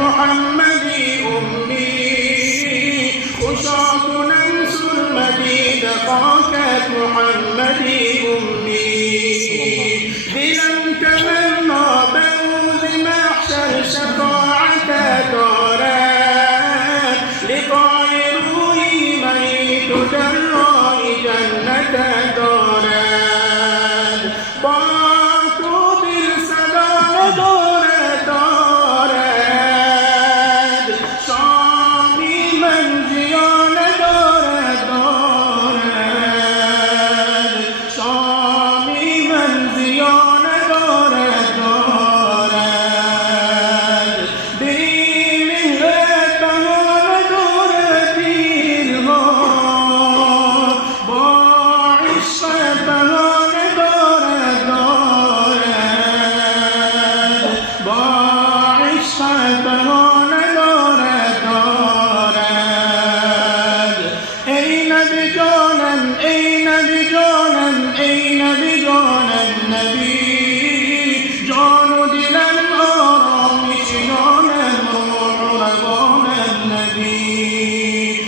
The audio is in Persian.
محمدي أمي خشعت نمس المدينة قاكت محمدي أمي بلم تمنى بوز محشر شفاعة دارت لقاء روحي ميت جراء جنة دارت بات بالصدى دارت شامی من زیان دارد شامی من زیان دارد دین بهان دارد دیرها با عشق بهان دارد با عشق بهان جان و دلم آرامش جانم روح روان النبی